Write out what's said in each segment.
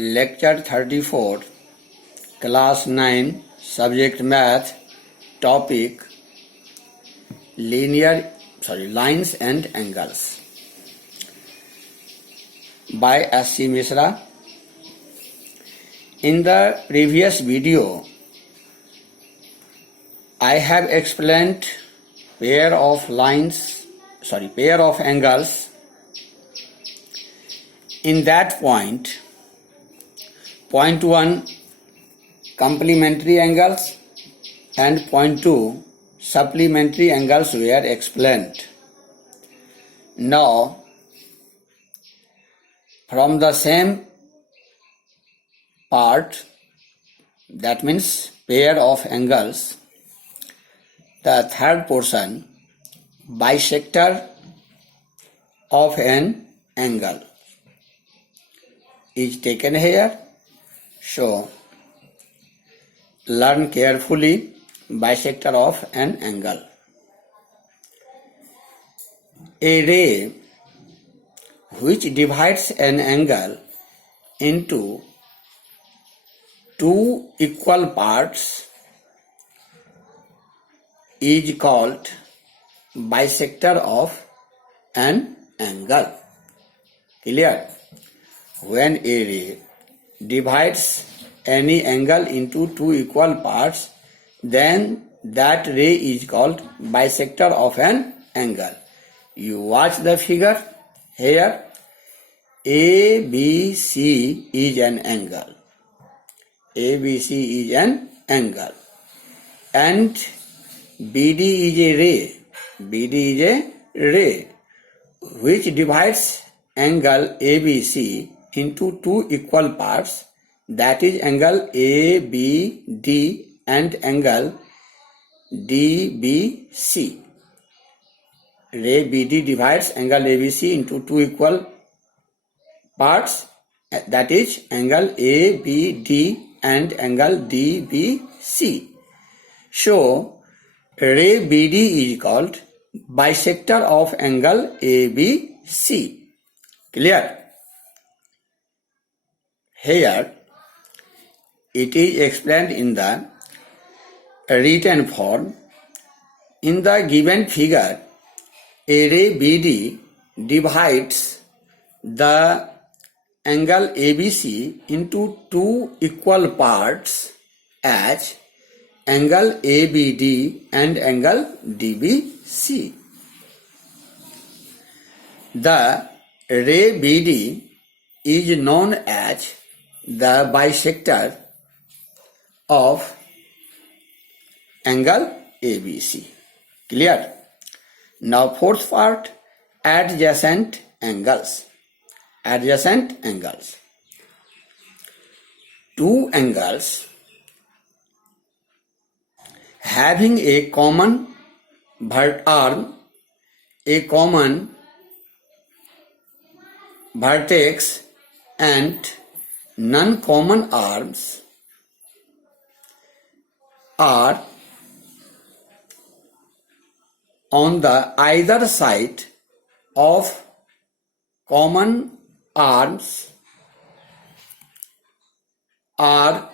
Lecture 34, Class 9, Subject Math, Topic Lines and Angles by S.C. Mishra. In the previous video, I have explained pair of angles. In that point 1 complementary angles and point 2 supplementary angles were explained. Now, from the same part, that means pair of angles, the third portion, bisector of an angle, is taken here. So, learn carefully bisector of an angle. A ray which divides an angle into two equal parts is called bisector of an angle. Clear? When a ray divides any angle into two equal parts, then that ray is called bisector of an angle. You watch the figure here. ABC is an angle. ABC is an angle. And BD is a ray. BD is a ray which divides angle ABC into two equal parts, that is angle ABD and angle DBC. Ray BD divides angle ABC into two equal parts, that is angle ABD and angle DBC. So, ray BD is called bisector of angle ABC. Clear? Here, it is explained in the written form. In the given figure, a ray BD divides the angle ABC into two equal parts as angle ABD and angle DBC. The ray BD is known as the bisector of angle ABC. Clear? Now fourth part, adjacent angles. Adjacent angles. Two angles having a common arm, a common vertex and non-common arms are on the either side of common arms are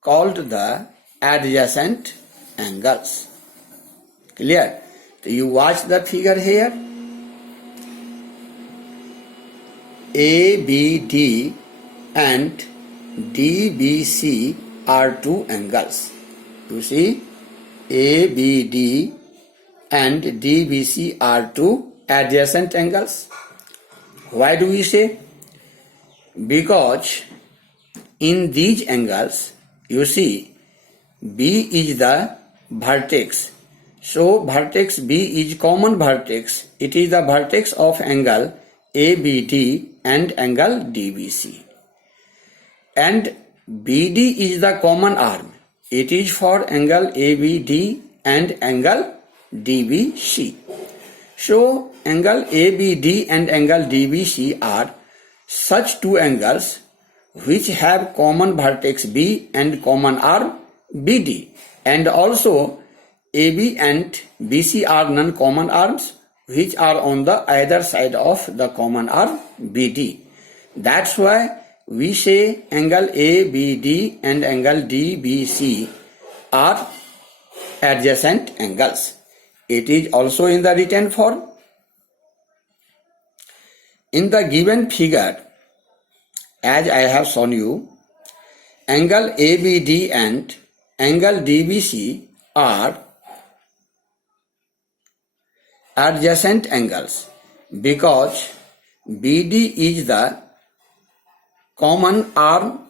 called the adjacent angles. Clear? So you watch the figure here. ABD and DBC are two angles. You see, ABD and DBC are two adjacent angles. Why do we say? Because in these angles, you see, B is the vertex. So, vertex B is common vertex. It is the vertex of angle ABD and angle DBC. And BD is the common arm. It is for angle ABD and angle DBC. So, angle ABD and angle DBC are such two angles which have common vertex B and common arm BD. And also, AB and BC are non-common arms which are on the either side of the common arm BD. That's why we say angle ABD and angle DBC are adjacent angles. It is also in the written form. In the given figure, as I have shown you, angle ABD and angle DBC are adjacent angles because BD is the common arm,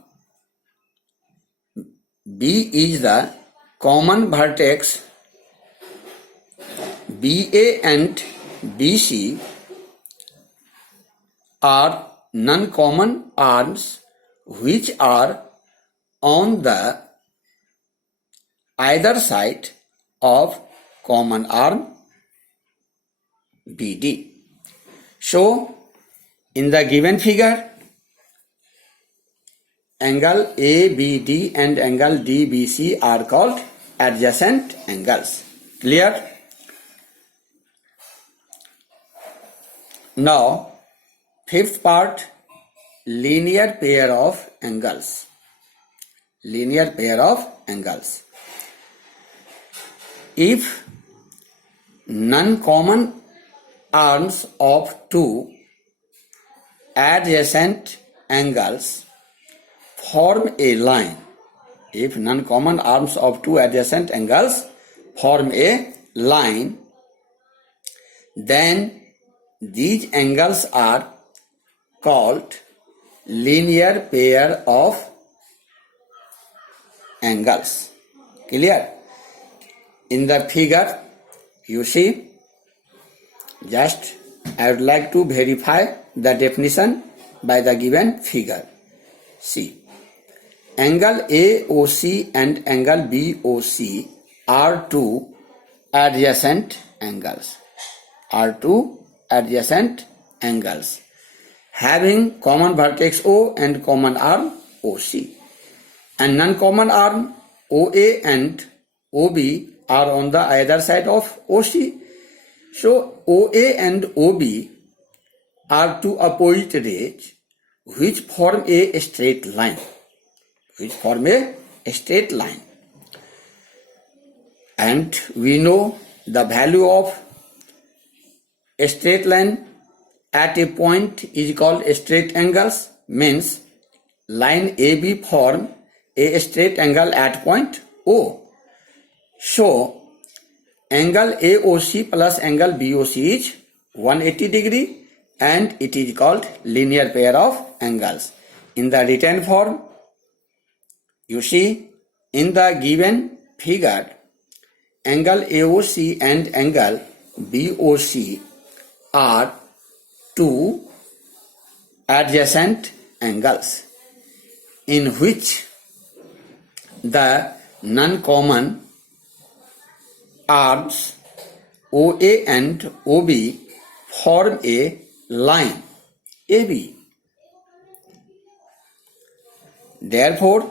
B is the common vertex, BA and BC are non-common arms which are on the either side of common arm BD. So, in the given figure, angle ABD and angle DBC are called adjacent angles. Clear? Now, fifth part, linear pair of angles. Linear pair of angles. If non-common arms of two adjacent angles form a line, if non-common arms of two adjacent angles form a line, then these angles are called linear pair of angles. Clear? In the figure, you see, just I would like to verify the definition by the given figure. See, angle AOC and angle BOC are two adjacent angles. Are two adjacent angles having common vertex O and common arm OC, and non-common arm OA and OB are on the either side of OC. So OA and OB are two opposite rays which form a straight line. And we know the value of a straight line at a point is called straight angles, means line AB form a straight angle at point O. So, angle AOC plus angle BOC is 180 degree and it is called linear pair of angles. In the written form, you see, in the given figure, angle AOC and angle BOC are two adjacent angles in which the non-common arms OA and OB form a line AB. Therefore,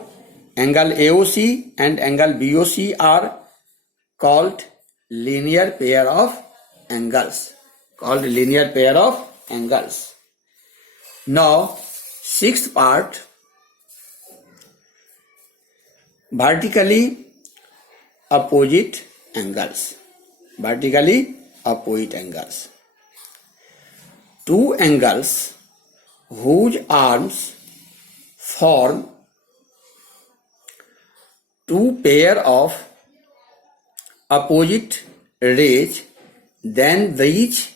angle AOC and angle BOC are called linear pair of angles. Now, sixth part, vertically opposite angles. Two angles whose arms form two pair of opposite rays, then these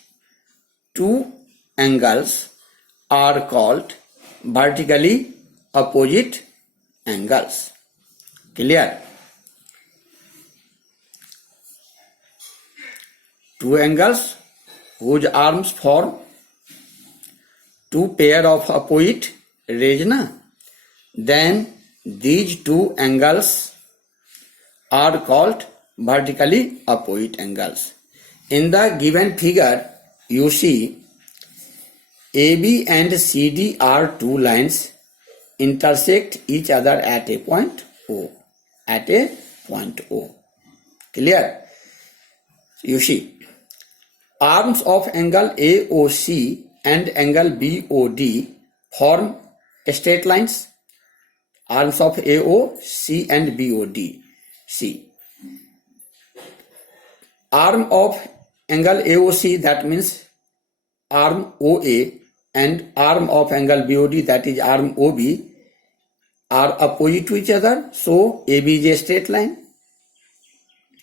two angles are called vertically opposite angles. Clear? Two angles whose arms form two pair of opposite rays, then these two angles are called vertically opposite angles. In the given figure, you see AB and CD are two lines intersect each other at a point O. Clear? You see, arms of angle AOC and angle BOD form straight lines, arms of AOC and BODC. Arm of angle AOC, that means arm OA, and arm of angle BOD, that is arm OB, are opposite to each other, so AB is a straight line.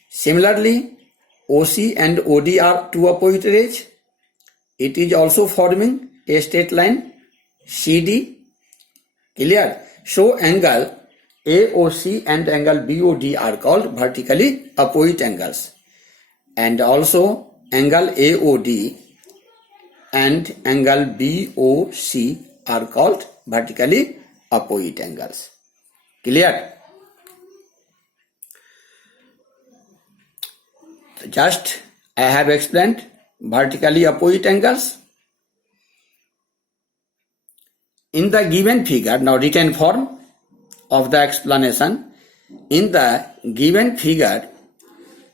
Similarly, OC and OD are two opposite rays. It is also forming a straight line CD. Clear? So angle AOC and angle BOD are called vertically opposite angles, and also angle AOD and angle BOC are called vertically opposite angles. Clear? Just I have explained vertically opposite angles. In the given figure, now written form of the explanation, in the given figure,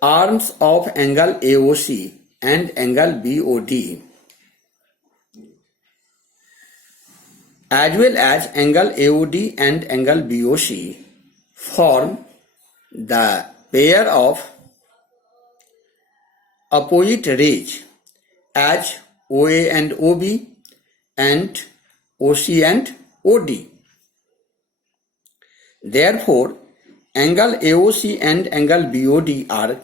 arms of angle AOC and angle BOD as well as angle AOD and angle BOC form the pair of opposite rays as OA and OB and OC and OD. Therefore, angle AOC and angle BOD are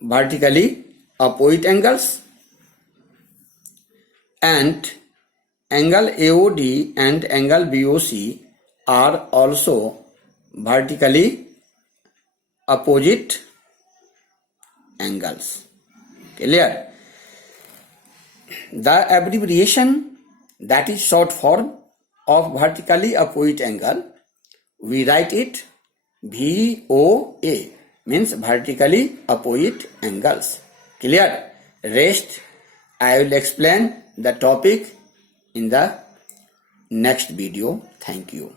vertically opposite angles, and angle AOD and angle BOC are also vertically opposite angles. Clear? The abbreviation, that is short form of vertically opposite angle, we write it VOA, means vertically opposite angles. Clear? Rest I will explain the topic in the next video. Thank you.